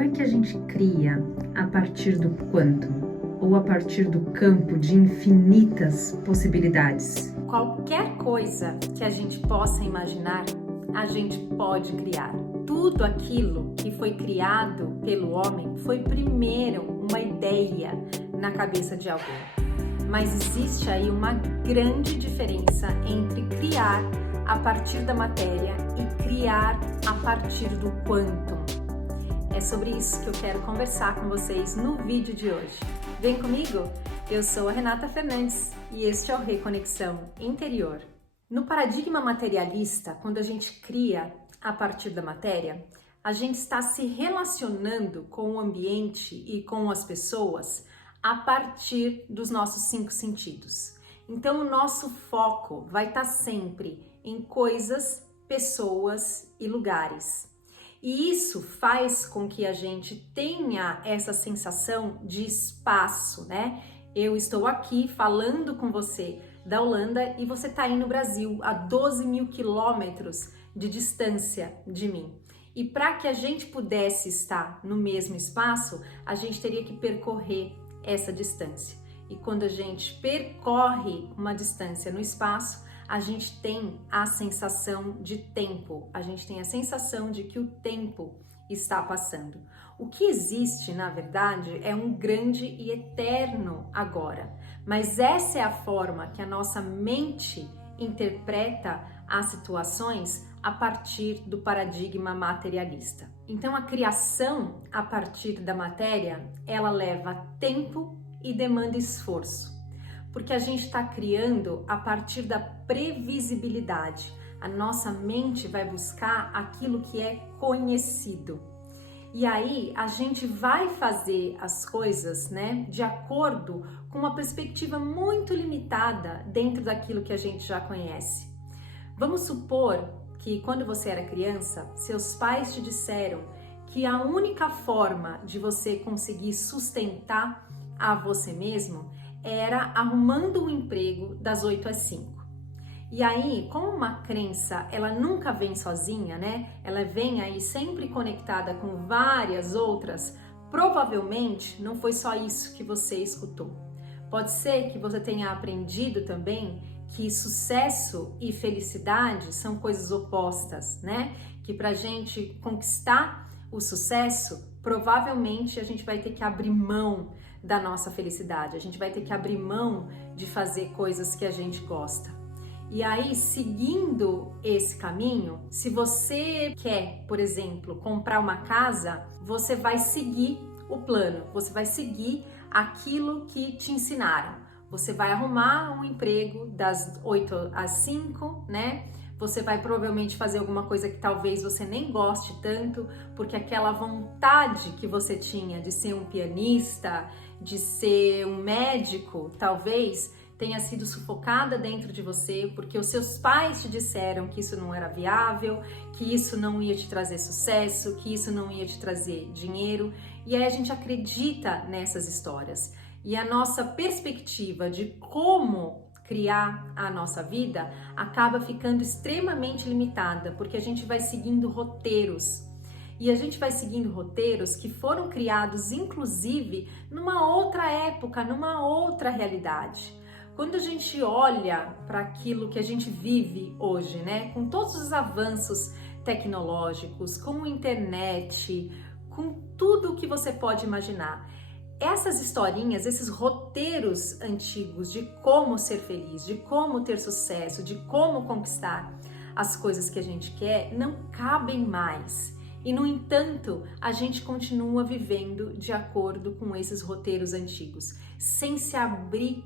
Como é que a gente cria a partir do quantum? Ou a partir do campo de infinitas possibilidades? Qualquer coisa que a gente possa imaginar, a gente pode criar. Tudo aquilo que foi criado pelo homem foi primeiro uma ideia na cabeça de alguém. Mas existe aí uma grande diferença entre criar a partir da matéria e criar a partir do quantum. É sobre isso que eu quero conversar com vocês no vídeo de hoje. Vem comigo? Eu sou a Renata Fernandes e este é o Reconexão Interior. No paradigma materialista, quando a gente cria a partir da matéria, a gente está se relacionando com o ambiente e com as pessoas a partir dos nossos 5 sentidos. Então, o nosso foco vai estar sempre em coisas, pessoas e lugares. E isso faz com que a gente tenha essa sensação de espaço, né? Eu estou aqui falando com você da Holanda e você está aí no Brasil, a 12 mil quilômetros de distância de mim. E para que a gente pudesse estar no mesmo espaço, a gente teria que percorrer essa distância. E quando a gente percorre uma distância no espaço, a gente tem a sensação de tempo, a gente tem a sensação de que o tempo está passando. O que existe, na verdade, é um grande e eterno agora, mas essa é a forma que a nossa mente interpreta as situações a partir do paradigma materialista. Então, a criação a partir da matéria, ela leva tempo e demanda esforço. Porque a gente está criando a partir da previsibilidade. A nossa mente vai buscar aquilo que é conhecido. E aí a gente vai fazer as coisas, né, de acordo com uma perspectiva muito limitada dentro daquilo que a gente já conhece. Vamos supor que quando você era criança, seus pais te disseram que a única forma de você conseguir sustentar a você mesmo era arrumando um emprego das 8 às 5. E aí, como uma crença, ela nunca vem sozinha, né? Ela vem aí sempre conectada com várias outras, provavelmente não foi só isso que você escutou. Pode ser que você tenha aprendido também que sucesso e felicidade são coisas opostas, né? Que pra gente conquistar o sucesso, provavelmente a gente vai ter que abrir mão da nossa felicidade, a gente vai ter que abrir mão de fazer coisas que a gente gosta. E aí, seguindo esse caminho, se você quer, por exemplo, comprar uma casa, você vai seguir o plano, você vai seguir aquilo que te ensinaram. Você vai arrumar um emprego das 8 às 5, né? Você vai provavelmente fazer alguma coisa que talvez você nem goste tanto, porque aquela vontade que você tinha de ser um pianista, de ser um médico, talvez tenha sido sufocada dentro de você, porque os seus pais te disseram que isso não era viável, que isso não ia te trazer sucesso, que isso não ia te trazer dinheiro, e aí a gente acredita nessas histórias. E a nossa perspectiva de como criar a nossa vida acaba ficando extremamente limitada, porque a gente vai seguindo roteiros. E a gente vai seguindo roteiros que foram criados, inclusive, numa outra época, numa outra realidade. Quando a gente olha para aquilo que a gente vive hoje, né, com todos os avanços tecnológicos, com a internet, com tudo o que você pode imaginar, essas historinhas, esses roteiros antigos de como ser feliz, de como ter sucesso, de como conquistar as coisas que a gente quer, não cabem mais. E, no entanto, a gente continua vivendo de acordo com esses roteiros antigos, sem se abrir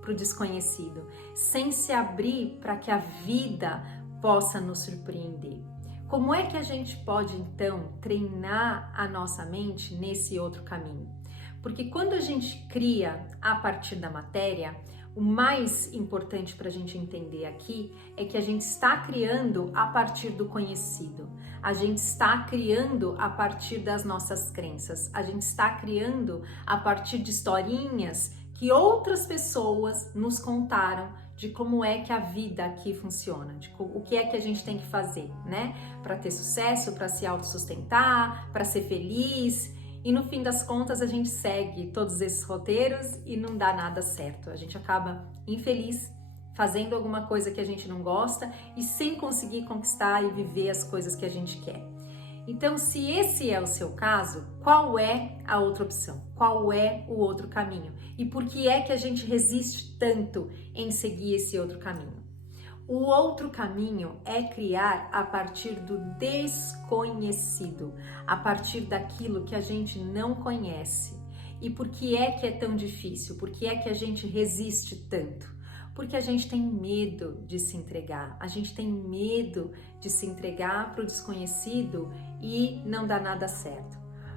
para o desconhecido, sem se abrir para que a vida possa nos surpreender. Como é que a gente pode, então, treinar a nossa mente nesse outro caminho? Porque quando a gente cria a partir da matéria, o mais importante para a gente entender aqui é que a gente está criando a partir do conhecido, a gente está criando a partir das nossas crenças, a gente está criando a partir de historinhas que outras pessoas nos contaram de como é que a vida aqui funciona, de o que é que a gente tem que fazer, né? Para ter sucesso, para se autossustentar, para ser feliz. E no fim das contas a gente segue todos esses roteiros e não dá nada certo. A gente acaba infeliz, fazendo alguma coisa que a gente não gosta e sem conseguir conquistar e viver as coisas que a gente quer. Então, se esse é o seu caso, qual é a outra opção? Qual é o outro caminho? E por que é que a gente resiste tanto em seguir esse outro caminho? O outro caminho é criar a partir do desconhecido, a partir daquilo que a gente não conhece. E por que é tão difícil? Por que é que a gente resiste tanto? Porque a gente tem medo de se entregar, a gente tem medo de se entregar para o desconhecido e não dá nada certo.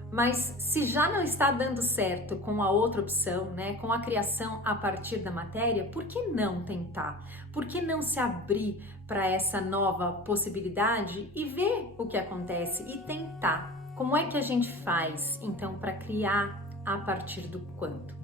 Mas se já não está dando certo com a outra opção, né, com a criação a partir da matéria, por que não tentar? Por que não se abrir para essa nova possibilidade e ver o que acontece e tentar? Como é que a gente faz, então, para criar a partir do quantum?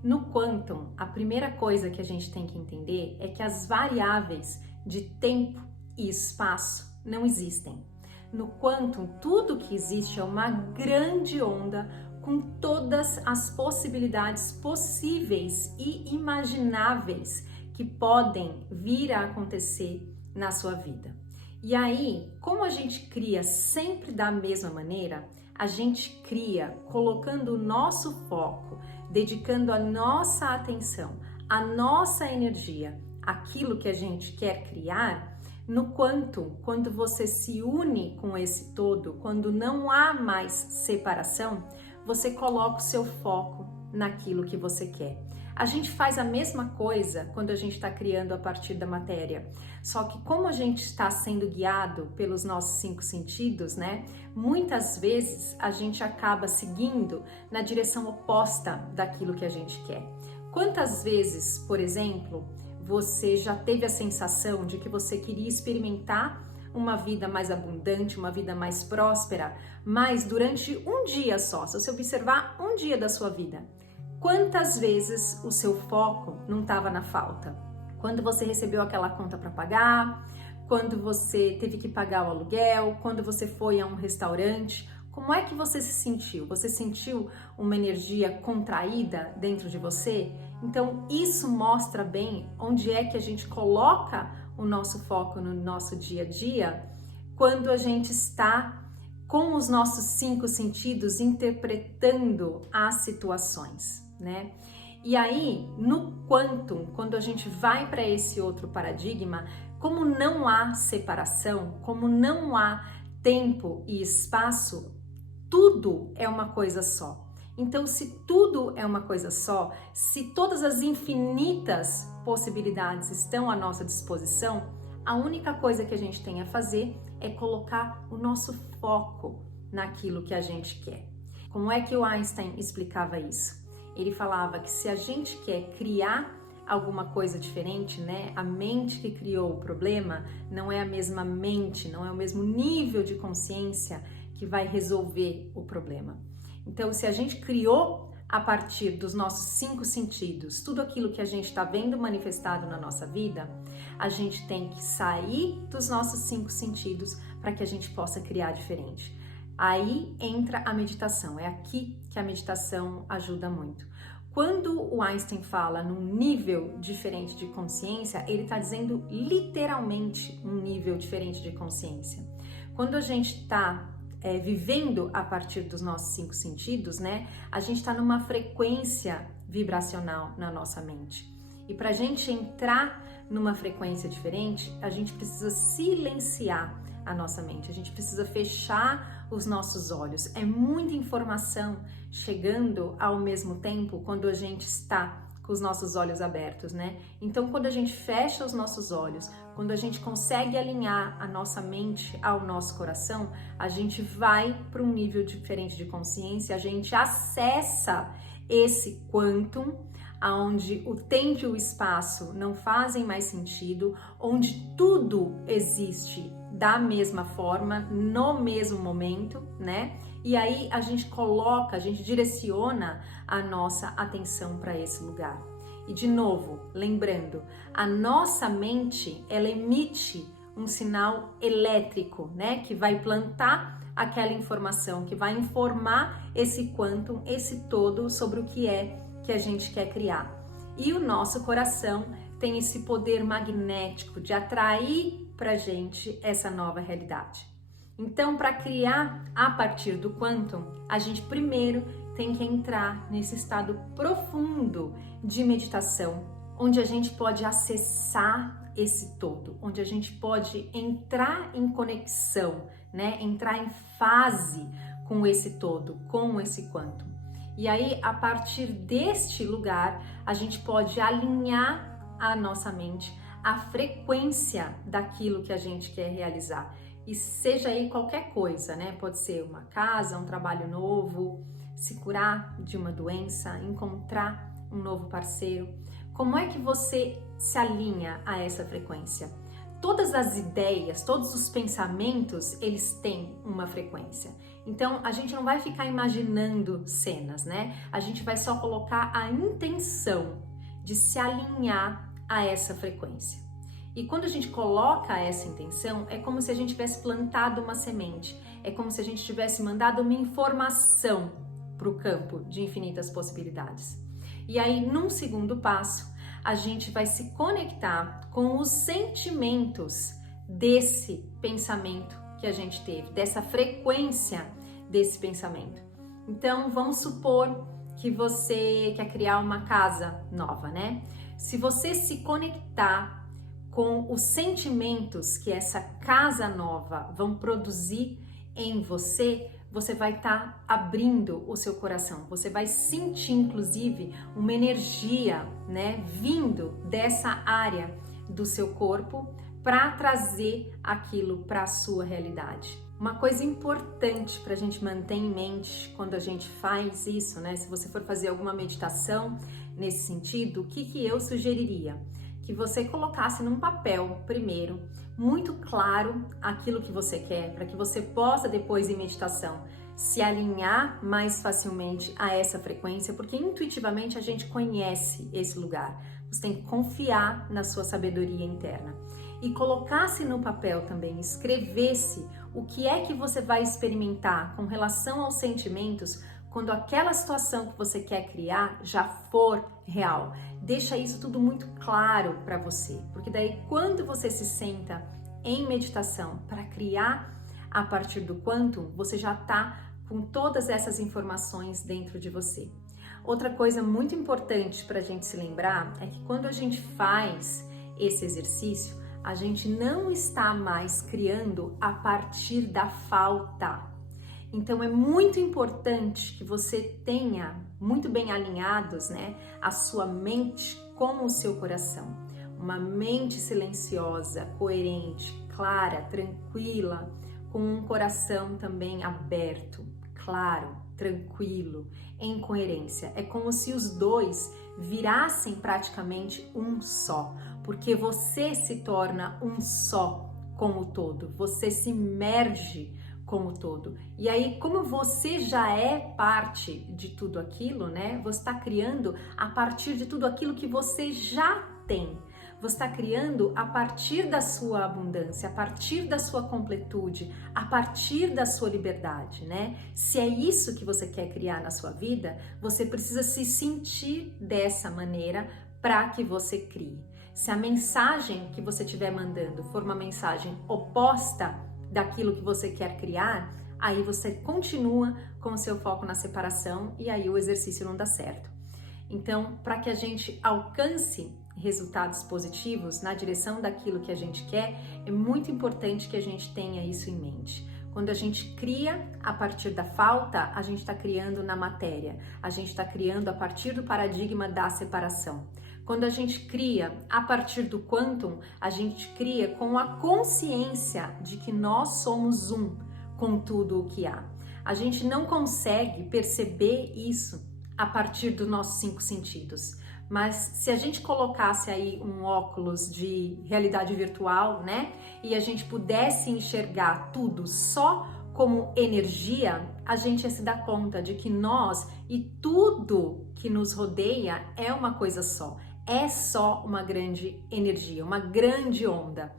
No Quantum, a primeira coisa que a gente tem que entender é que as variáveis de tempo e espaço não existem. No Quantum, tudo que existe é uma grande onda com todas as possibilidades possíveis e imagináveis que podem vir a acontecer na sua vida. E aí, como a gente cria sempre da mesma maneira, a gente cria colocando o nosso foco, dedicando a nossa atenção, a nossa energia, aquilo que a gente quer criar. No Quantum, quando você se une com esse todo, quando não há mais separação, você coloca o seu foco naquilo que você quer. A gente faz a mesma coisa quando a gente está criando a partir da matéria, só que como a gente está sendo guiado pelos nossos 5 sentidos, né? Muitas vezes a gente acaba seguindo na direção oposta daquilo que a gente quer. Quantas vezes, por exemplo, você já teve a sensação de que você queria experimentar uma vida mais abundante, uma vida mais próspera, mas durante um dia só, se você observar um dia da sua vida, quantas vezes o seu foco não estava na falta? Quando você recebeu aquela conta para pagar, quando você teve que pagar o aluguel, quando você foi a um restaurante, como é que você se sentiu? Você sentiu uma energia contraída dentro de você? Então isso mostra bem onde é que a gente coloca o nosso foco no nosso dia a dia quando a gente está com os nossos 5 sentidos interpretando as situações, né? E aí, no Quantum, quando a gente vai para esse outro paradigma, como não há separação, como não há tempo e espaço, tudo é uma coisa só. Então, se tudo é uma coisa só, se todas as infinitas possibilidades estão à nossa disposição, a única coisa que a gente tem a fazer é colocar o nosso foco naquilo que a gente quer. Como é que o Einstein explicava isso? Ele falava que se a gente quer criar alguma coisa diferente, né? A mente que criou o problema não é a mesma mente, não é o mesmo nível de consciência que vai resolver o problema. Então, se a gente criou a partir dos nossos 5 sentidos, tudo aquilo que a gente está vendo manifestado na nossa vida, a gente tem que sair dos nossos 5 sentidos para que a gente possa criar diferente. Aí entra a meditação, é aqui que a meditação ajuda muito. Quando o Einstein fala num nível diferente de consciência, ele está dizendo literalmente um nível diferente de consciência. Quando a gente está vivendo a partir dos nossos 5 sentidos, né, a gente está numa frequência vibracional na nossa mente. E para a gente entrar numa frequência diferente, a gente precisa silenciar a nossa mente, a gente precisa fechar os nossos olhos. É muita informação chegando ao mesmo tempo quando a gente está com os nossos olhos abertos, né? Então, quando a gente fecha os nossos olhos, quando a gente consegue alinhar a nossa mente ao nosso coração, a gente vai para um nível diferente de consciência, a gente acessa esse quantum, onde o tempo e o espaço não fazem mais sentido, onde tudo existe da mesma forma, no mesmo momento, né? E aí a gente direciona a nossa atenção para esse lugar. E de novo, lembrando, a nossa mente, ela emite um sinal elétrico, né, que vai plantar aquela informação, que vai informar esse quantum, esse todo sobre o que é que a gente quer criar. E o nosso coração tem esse poder magnético de atrair pra gente essa nova realidade. Então, para criar a partir do quantum, a gente primeiro tem que entrar nesse estado profundo de meditação, onde a gente pode acessar esse todo, onde a gente pode entrar em conexão, né? Entrar em fase com esse todo, com esse quantum. E aí, a partir deste lugar, a gente pode alinhar a nossa mente à frequência daquilo que a gente quer realizar. E seja aí qualquer coisa, né? Pode ser uma casa, um trabalho novo, se curar de uma doença, encontrar um novo parceiro. Como é que você se alinha a essa frequência? Todas as ideias, todos os pensamentos, eles têm uma frequência. Então, a gente não vai ficar imaginando cenas, né? A gente vai só colocar a intenção de se alinhar a essa frequência. E quando a gente coloca essa intenção, é como se a gente tivesse plantado uma semente, é como se a gente tivesse mandado uma informação para o campo de infinitas possibilidades. E aí, num segundo passo, a gente vai se conectar com os sentimentos desse pensamento que a gente teve, dessa frequência desse pensamento. Então, vamos supor que você quer criar uma casa nova, né? Se você se conectar com os sentimentos que essa casa nova vão produzir em você, você vai estar abrindo o seu coração, você vai sentir inclusive uma energia, né, vindo dessa área do seu corpo para trazer aquilo para a sua realidade. Uma coisa importante para a gente manter em mente quando a gente faz isso, né, se você for fazer alguma meditação nesse sentido, o que eu sugeriria? Que você colocasse num papel primeiro, muito claro aquilo que você quer, para que você possa depois em meditação se alinhar mais facilmente a essa frequência, porque intuitivamente a gente conhece esse lugar. Você tem que confiar na sua sabedoria interna. E colocasse no papel também, escrevesse o que é que você vai experimentar com relação aos sentimentos quando aquela situação que você quer criar já for real. Deixa isso tudo muito claro para você, porque daí quando você se senta em meditação para criar a partir do quantum, você já está com todas essas informações dentro de você. Outra coisa muito importante para a gente se lembrar é que quando a gente faz esse exercício, a gente não está mais criando a partir da falta. Então é muito importante que você tenha muito bem alinhados, né, a sua mente com o seu coração. Uma mente silenciosa, coerente, clara, tranquila, com um coração também aberto, claro, tranquilo, em coerência. É como se os dois virassem praticamente um só, porque você se torna um só com o todo, você se merge com o todo. E aí, como você já é parte de tudo aquilo, né? Você está criando a partir de tudo aquilo que você já tem. Você está criando a partir da sua abundância, a partir da sua completude, a partir da sua liberdade, né? Se é isso que você quer criar na sua vida, você precisa se sentir dessa maneira para que você crie. Se a mensagem que você estiver mandando for uma mensagem oposta daquilo que você quer criar, aí você continua com o seu foco na separação e aí o exercício não dá certo. Então, para que a gente alcance resultados positivos na direção daquilo que a gente quer, é muito importante que a gente tenha isso em mente. Quando a gente cria a partir da falta, a gente está criando na matéria, a gente está criando a partir do paradigma da separação. Quando a gente cria a partir do quantum, a gente cria com a consciência de que nós somos um com tudo o que há. A gente não consegue perceber isso a partir dos nossos 5 sentidos. Mas se a gente colocasse aí um óculos de realidade virtual, né, e a gente pudesse enxergar tudo só como energia, a gente ia se dar conta de que nós e tudo que nos rodeia é uma coisa só. é só uma grande energia, uma grande onda.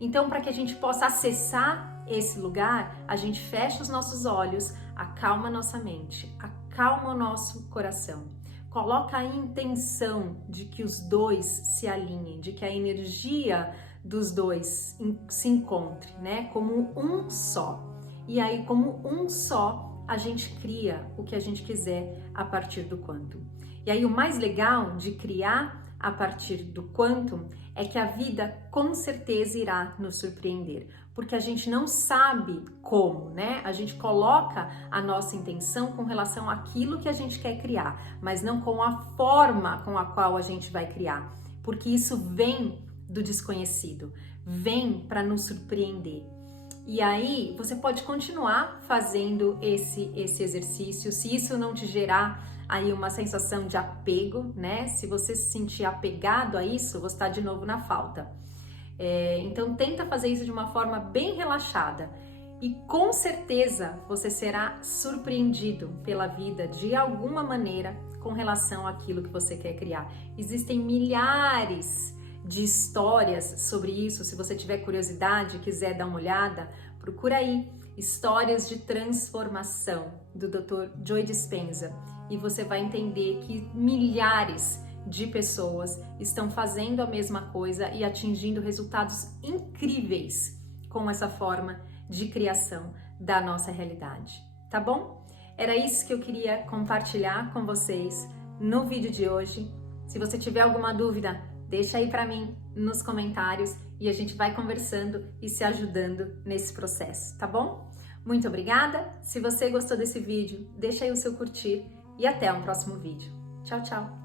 Então, para que a gente possa acessar esse lugar, a gente fecha os nossos olhos, acalma a nossa mente, acalma o nosso coração. Coloca a intenção de que os dois se alinhem, de que a energia dos dois se encontre, né? Como um só. E aí, como um só, a gente cria o que a gente quiser a partir do quantum. E aí, o mais legal de criar a partir do quantum é que a vida com certeza irá nos surpreender, porque a gente não sabe como, né? A gente coloca a nossa intenção com relação àquilo que a gente quer criar, mas não com a forma com a qual a gente vai criar, porque isso vem do desconhecido, vem para nos surpreender. E aí você pode continuar fazendo esse exercício, se isso não te gerar aí uma sensação de apego, né? Se você se sentir apegado a isso, você está de novo na falta. Então tenta fazer isso de uma forma bem relaxada e com certeza você será surpreendido pela vida de alguma maneira com relação àquilo que você quer criar. Existem milhares de histórias sobre isso. Se você tiver curiosidade, quiser dar uma olhada, procura aí Histórias de Transformação do Dr. Joe Dispenza e você vai entender que milhares de pessoas estão fazendo a mesma coisa e atingindo resultados incríveis com essa forma de criação da nossa realidade, tá bom? Era isso que eu queria compartilhar com vocês no vídeo de hoje. Se você tiver alguma dúvida, deixa aí para mim nos comentários e a gente vai conversando e se ajudando nesse processo, tá bom? Muito obrigada! Se você gostou desse vídeo, deixa aí o seu curtir e até um próximo vídeo. Tchau, tchau!